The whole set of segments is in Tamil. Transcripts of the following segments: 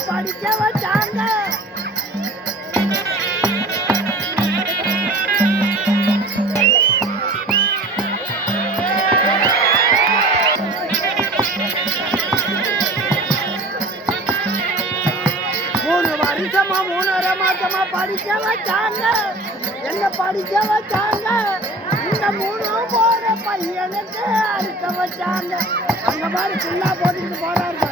படிக்க வச்சாங்க மூணு மூணரை மாசமா படிக்க வச்சாங்க என்ன படிக்க வச்சாங்க இந்த மூணு போற பையனுக்கு அறுக்க வச்சாங்க அங்க மாதிரி ஃபுல்லா போட்டுட்டு போறாரு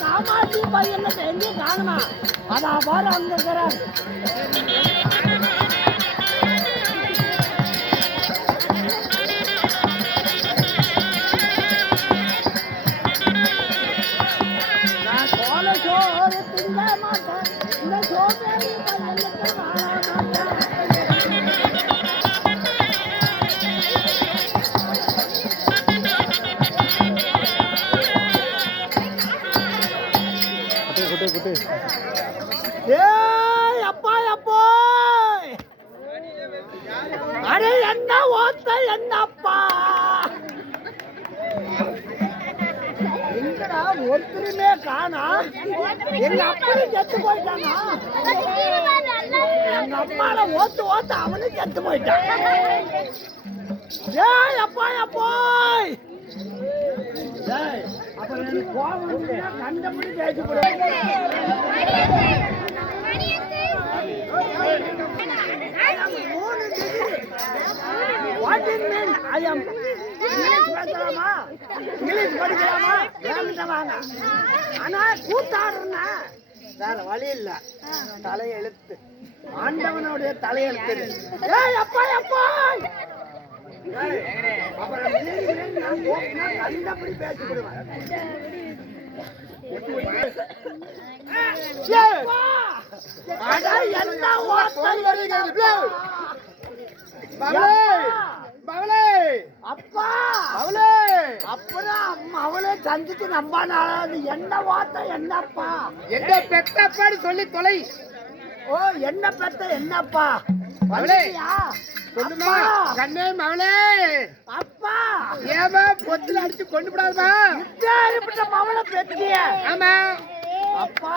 காமாட்சி பையனை எங்கே காணுமா? அதான் பாரு அங்க இருக்கிறார். ஏய் அப்பா அப்பா அடே என்ன ஓத்த என்ன அப்பா? எங்கடா ஒருத்தருமே காணா? எங்க அப்பா செத்து போயிட்டானா? எங்க அம்மால ஓத்து ஓத்து அவனும் செத்து போயிட்டான். ஏய் அப்பா அப்பா ஏய் கண்டபடி இங்கிலீஷ் பேசலாமா இங்கிலீஷ் படிக்கலாமா வேணுட்ட வாங்க ஆனா வேற வழி இல்ல தலையெழுத்து ஆண்டவனுடைய தலையெழுத்து. ஏய் அப்பா அப்பா! அப்பா அவளே அப்புறம் அம்மா அவளே சந்திச்சு நம்ப நாளாது என்ன வார்த்தை என்னப்பா? எந்த பெத்தப்பாடு சொல்லி தொலை ஓ என்ன பெத்த என்னப்பா? அவளே. அப்பா, கண்ணே மவளே அப்பா! ஏமா பொத்துல அடிச்சு கொண்டு விடாதமா இப்படிப்பட்ட மவளை பெத்திய ஆமா. அப்பா!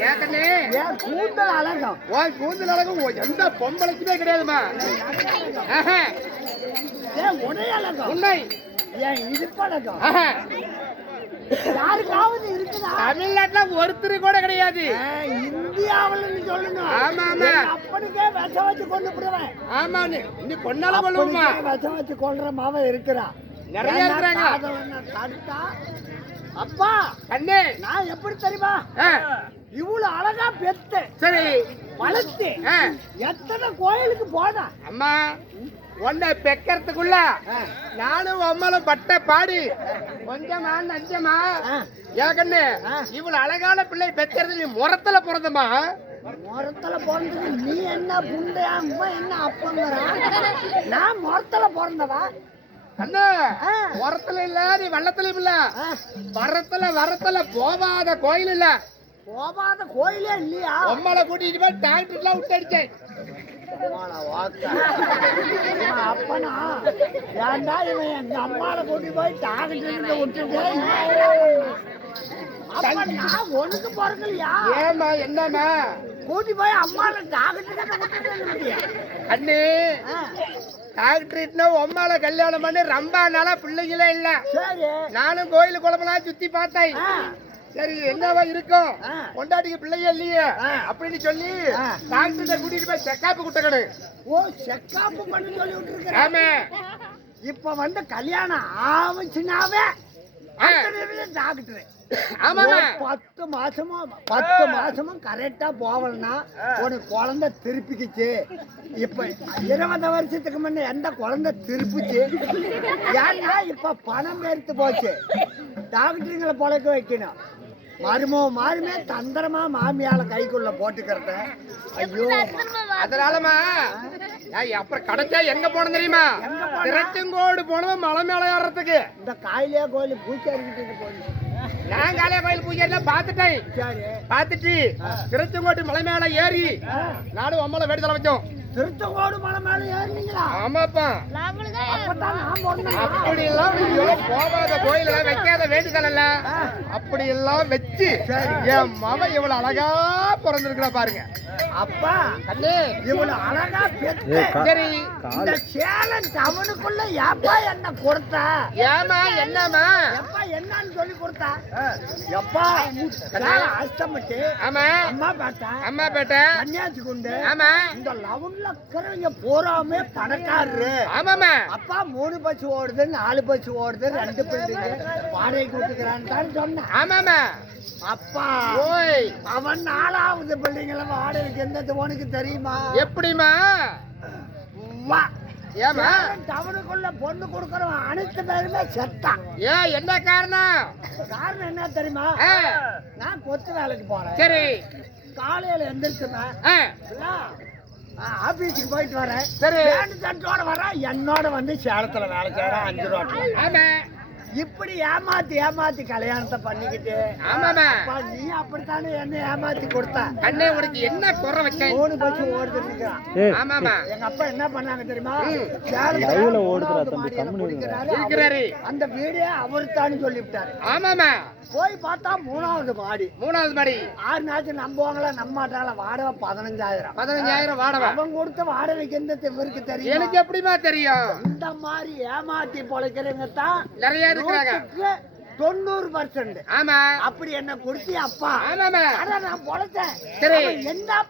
ஏன் கண்ணே. என் கூந்தல் அழகம்? உன் கூந்தல் அழகும் எந்த பொம்பளைக்குமே கிடையாதுமா என் உடை அழகம்? உண்மை. என் இடுப்பழகம் ஆஹா, யாருக்காவது இருக்குதா? தமிழ்நாட்டுல ஒருத்தர் கூட கிடையாது. ஆ, ஆமா, ஆமா. அப்பனுக்கே விஷம் வச்சு கொண்டு விடுவேன் ஆமா நீ நீ கொள்ளுமா வச்சு கொல்ற மாவ இருக்கிறா. நிறைய இருக்கிறாங்க. தடுத்தா அப்பா கண்ணே. நான் எப்படி தெரியுமா? இவ்வளவு அழகா பெத்து சரி. வளர்த்து எத்தனை கோயிலுக்கு போனா அம்மா. உன்னை பெக்கறதுக்குள்ள நானும் அம்மாலும் பட்ட பாடி. கொஞ்சமா நஞ்சமா? ஏகண்ணு. இவ்வளவு அழகான பிள்ளை பெக்கிறது நீ முறத்துல பிறந்தமா? முறத்துல பிறந்தது நீ என்ன புண்டையா என்ன அப்பங்கிறா? நான் முறத்துல பிறந்தவா? அண்ணா ஆ. முறத்துல இல்ல நீ வெள்ளத்துலயும் இல்ல. வரத்துல வரத்துல போகாத கோயில் இல்ல. போகாத கோயிலே இல்லையா? அம்மால கூட்டிட்டு போய் அம்மாளா வாக்கா. இவன் அப்பனா? ஏன்டா இவன் எங்க போய் டாக்டர் விட்டுட்டு? அப்ப நான் ஒண்ணுக்கு பிறக்கலையா? ஏமா என்னம்மா? கூட்டி போய் அம்மால டாக்டர் அண்ணே டாக்டர்னா அம்மால கல்யாணம் பண்ணி ரொம்ப நாளா பிள்ளைங்களே இல்ல. சரி. நானும் கோயில் குளமெல்லாம் சுத்தி பார்த்தேன். சரி என்னவா இருக்கும். கொண்டாட்டிக்கு பிள்ளைய இல்லையே. அப்படின்னு சொல்லி ஆ. டாக்டர்கிட்ட கூட்டிட்டு போய் செக்காப்பு குட்டக்கணு ஓ செக்காப்பு பண்ணி சொல்லி விட்டுருக்கிறேன். ஆமா. இப்ப வந்து கல்யாணம் ஆச்சுனாவே ஆ. டாக்டர் ஆமாமா பத்து மாசமும் பத்து மாசமும் கரெக்டா போவலன்னா உனக்கு குழந்தை திருப்பிக்குச்சு. இப்ப இருபது வருஷத்துக்கு முன்ன எந்த குழந்தை திருப்பிச்சு? ஏன்னா இப்ப பணம் எடுத்து போச்சு. டாக்டருங்களை பொழைக்க வைக்கணும். மருமோ மாறுமே தந்திரமா மாமியால கைக்குள்ள போட்டுக்கிறத. ஐயோ. அதனாலமா நான் அப்புறம் கிடைச்சா எங்க போனோம் தெரியுமா? திருச்செங்கோடு போனோம் மலை மேல ஏறதுக்கு இந்த காயிலே கோயில் பூச்சாரிக்கிட்டு போய் நான் காலைய கோயில் பூஜையெல்லாம் பார்த்துட்டேன். சரி பார்த்துட்டு திருச்செங்கோட்டு மலை மேல ஏறி நானும் அம்மால வேடித்தலை வச்சோம். திருச்செங்கோடு மலை மேல ஏறினீங்களா? ஆமாப்பா. அப்பதான் நான் பொண்ணு அப்படி எல்லாம் போகாத கோயில வைக்காத வேண்டுதல் இல்ல அப்படி எல்லாம் வச்சு என் மவ இவ்வளவு அழகா பிறந்திருக்கிறா பாருங்க. அப்பா கண்ணே. இவ்வளவு அழகா சரி. இந்த சேலம் டவுனுக்குள்ள எப்பா என்ன கொடுத்த? ஏமா என்னம்மா? எப்பா என்னன்னு சொல்லி கொடுத்தா? எப்பா சேலம் அஷ்டமிட்டு ஆமா. அம்மா பேட்டை அம்மா பேட்டை. கன்னியாச்சி குண்டு ஆமா. இந்த லவுன்ல இருக்கிறவங்க பூராமே பணக்காரரு. ஆமாமா அப்பா மூணு பஸ் ஓடுது நாலு பஸ் ஓடுது ரெண்டு பில்டிங் வாடகை கொடுத்துக்கிறான்னு சொன்னேன். ஆமாமா அப்பா ஓய். அவன் நாலாவது பில்டிங்ல வாடகைக்கு எந்த உனக்கு தெரியுமா? எப்படிமா வா ஏமா டவுனுக்குள்ள பொண்ணு கொடுக்கறவன் அனைத்து பேருமே செத்தான் ஏன் என்ன காரணம்? காரணம் என்ன தெரியுமா? நான் கொத்து வேலைக்கு போறேன். சரி. காலையில எந்திரிச்சுவேன் ஆ, ஆபீஸுக்கு போயிட்டு வரேன். சரி. பேண்ட் சட்டோட வரேன். என்னோட வந்து சேலத்துல வேலை செய்யறேன். அஞ்சு ரூபா ஆமா. இப்படி ஏமாத்தி ஏமாத்தி கல்யாணத்தை பண்ணிக்கிட்டு ஆமாமா நீ அப்படித்தானே என்ன ஏமாத்தி கொடுத்த? அண்ணே உனக்கு என்ன குறை வச்சேன் மூணு பஸ் ஓடுதுன்னு ஆமாமா எங்க அப்பா என்ன பண்ணாங்க தெரியுமா. சேலத்துல. இருக்கிறாரு. அந்த வீடே அவருத்தான்னு சொல்லிவிட்டாரு. ஆமாமா போய் பார்த்தா மூணாவது மாடி. மூணாவது மாடி. ஆறு நாச்சு நம்புவாங்களா நம்ப மாட்டாங்களா வாடகை பதினஞ்சாயிரம். பதினஞ்சாயிரம் வாடகை. அவன் கொடுத்த வாடகைக்கு எந்த இவருக்கு தெரியும்? எனக்கு எப்படிமா தெரியும்? இந்த மாதிரி ஏமாத்தி பொழைக்கிறவங்க தான் நிறைய இருக்கிறாங்க. தொண்ணூறு பர்சன்ட். ஆமா. அப்படி என்ன கொடுத்தி அப்பா. ஆமாமா ஆனா நான் பொழைச்சேன். சரி. என்ன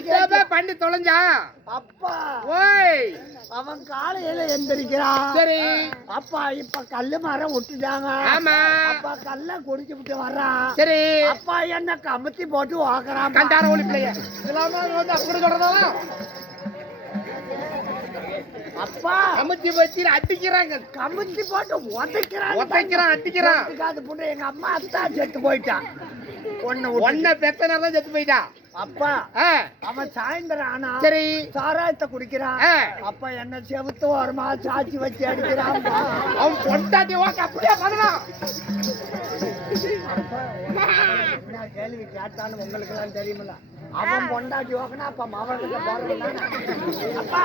கேட்டேன். பண்ணி தொலைஞ்சான் அப்பா. ஓய். அவன் காலையில எந்திரிக்கிறான். சரி. அப்பா இப்ப கல்லு மரம் விட்டுட்டாங்க ஆமா. அப்பா கல்ல குடிச்சு விட்டு வர்றான். சரி. அப்பா என்ன கமுத்தி போட்டு வாக்குறான். கண்டார ஒளி பிள்ளைய இதெல்லாம் வந்து அப்படி சொல்றதா அப்பா. அமைச்சு வச்சு அடிக்கிறாங்க. கமுத்தி போட்டு உதைக்கிறான் உதைக்கிறான், அடிக்கிறான். அது புண்ணு எங்க அம்மா அத்தா செத்து போயிட்டான். ஒன்ன பெத்த நேரம் தான் செத்து போயிட்டா. அப்பா. அவன் சாயந்தரம் ஆனா சரி. சாராயத்தை குடிக்கிறான். அப்பா என்ன செவுத்து வருமா சாச்சி வச்சு அடிக்கிறான். அவன் பொண்டாட்டி வாக்கு அப்படியே பண்ணலாம். என்ன கேள்வி கேட்டான்னு உங்களுக்கு எல்லாம் தெரியுமில்ல அவன் பொண்டாட்டி ஓக்கனா அப்ப மவனுக்கு போறது அப்பா.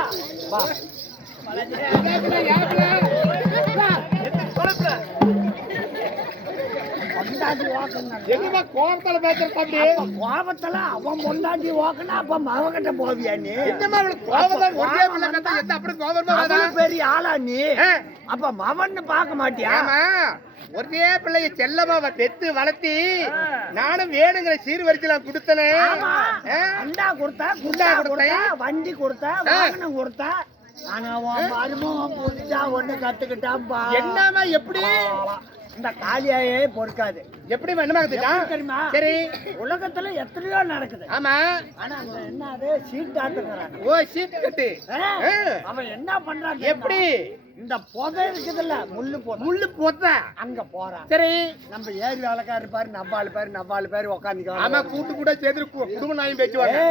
எங்கம்மா கோபத்துல அப்படி அப்ப கோபத்துல அவன் பொண்டாட்டி ஓக்கனா அப்ப மவகிட்ட போவியா நீ? என்னம்மா இவளுக்கு கோபம் ஒரே எந்த அப்படி கோபமா பெரிய ஆளா நீ? அப்ப மவன்னு பார்க்க மாட்டியா? ஒரே பிள்ளைய செல்லமா அவ பெத்து வளர்த்தி நானும் வேணுங்கிற சீர்வரிசைலாம் கொடுத்தனே. அண்டா கொடுத்தா குண்டா கொடுத்தேன். கொடுத்தா வண்டி கொடுத்தா வாகனம் கொடுத்தா ஆனா உன் மருமகன் புதுசா ஒண்ணு கத்துக்கிட்டான்பா. என்னம்மா எப்படி? இந்த காளியாயே பொறுக்காது. எப்படி எப்படி தெரியுமா? சரி. உலகத்துல எத்தனையோ நடக்குது. ஆமா. ஆனா என்ன அது சீட் ஓ சீட் கட்டு. அவன் என்ன பண்றான் எப்படி? இந்த புதை இருக்குதுல்ல முள்ளு புதை. முள்ளு போத்தா அங்க போறான் சரி. நம்ம ஏரி வேலைக்காரர் பாரு நவ்வாலு பேர் நவ்வாலு பேர் ஆமா உட்காந்து கூட்டு கூட சேர்த்து குடும்ப நாயும் பேச்சுவாங்க.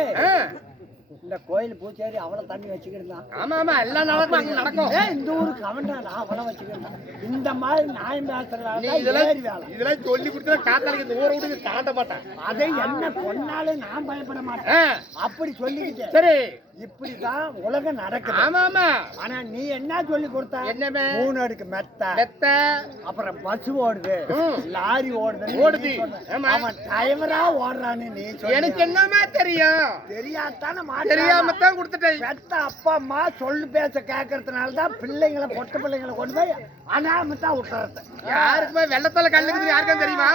இந்த கோயில் பூச்சேரி அவ்வளவு தண்ணி வச்சுக்கிட்டான் ஆமா ஆமா எல்லாம் நடக்கும் அங்க நடக்கும். ஏ இந்த ஊருக்கு அவன் நான் அவ்வளவு வச்சுக்கிட்டான். இந்த மாதிரி நியாயம் நீ பேசுறதால இதெல்லாம் இதெல்லாம் சொல்லி கொடுத்தா காத்தாளுக்கு இந்த ஊரை விட்டு தாண்ட மாட்டான். அதை என்ன கொன்னாலும் நான் பயப்பட மாட்டேன். அப்படி சொல்லிக்கிட்டு சரி. இப்படிதான் உலகம் நடக்குது. ஆமா ஆமா ஆனா நீ என்ன சொல்லி கொடுத்த? என்னமே? மூணு அடுக்கு மெத்த. மெத்த? அப்புறம் பஸ் ஓடுது. லாரி ஓடுது. ஓடுது. அவன் டிரைவரா ஓடுறான்னு நீ எனக்கு என்னமா தெரியும்? தெரியாதானே தெரியாம தான் கொடுத்துட்டேன். பெத்த அப்பா அம்மா சொல்லு பேச்ச கேட்கறதுனால தான் பிள்ளைங்களை பொட்ட பிள்ளைங்களை கொண்டு போய் அனாமத்தா விட்டுறது. யாருக்குமே வெள்ளத்தால கல்லுக்குது யாருக்கும் தெரியுமா?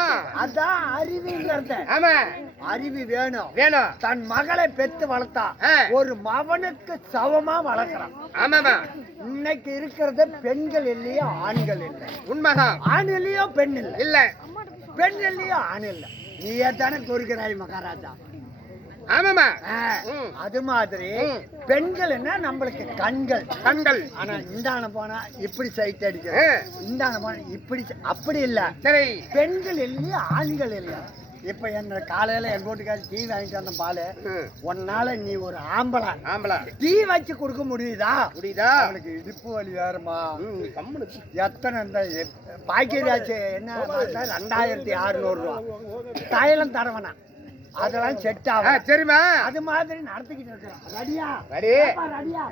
அதான் அறிவுங்கிறது ஆமா. அறிவு வேணும். வேணும். தன் மகளை பெத்து வளர்த்தா. ஒரு மவனுக்கு சவமா வளர்க்கறான் ஆமாமா. இன்னைக்கு இருக்கிறது பெண்கள் இல்லையோ ஆண்கள் இல்லை. உண்மைதான். ஆண் இல்லையோ பெண் இல்லை. இல்ல. பெண் இல்லையோ ஆண் இல்லை. நீயே தானே கொடுக்கிறாய் மகாராஜா. ஆமாமா. அது மாதிரி ம். பெண்கள் என்ன நம்மளுக்கு கண்கள். கண்கள். ஆனா இந்தான போனா இப்படி சைட் ஆ. அடிக்கும் இந்தான போனா இப்படி அப்படி இல்ல. சரி. பெண்கள் இல்லையா ஆண்கள் இல்லையா? இப்ப என்ன காலையில எங்க வீட்டுக்காரி டீ வாங்கிட்டு வந்த பாலு. உன்னால நீ ஒரு ஆம்பளை. ஆம்பளா. டீ வச்சு கொடுக்க முடியுதா? புரியுதா அவளுக்கு இடுப்பு வலி வேறுமா கம்முனு. எத்தனை இந்த பாக்கியராஜ் என்ன ரெண்டாயிரத்தி அறுநூறு ரூபா தைலம் தரவனா. அதெல்லாம் செட் ஆகும் சரிம்மா. அது மாதிரி நடத்திக்கிட்டு இருக்கிறோம். ரெடியா? ரெடி. ரெடியா.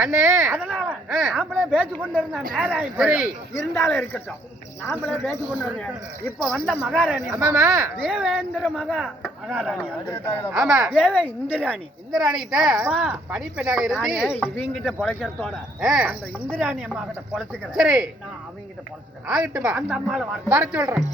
கண்ணு. அதனால. நாமளே பேச்சு கொண்டு இருந்தா நேரம் சரி. இருந்தாலும் இருக்கட்டும். நாமளே பேச்சு கொண்டு இருந்தேன் இப்ப வந்த மகாராணி அம்மா. ஆமாமா தேவேந்திர மகா மகாராணி. ஆமா. தேவ இந்திராணி. இந்திராணி கிட்ட நானு இருந்து இவங்கிட்ட பொழைக்கிறதோட அந்த இந்திராணி அம்மா கிட்ட பொழைச்சுக்கிறேன். சரி. நான் அவங்கிட்ட பொழைச்சுக்கிறேன். ஆகட்டுமா அந்த அம்மால வர சொல்றேன்?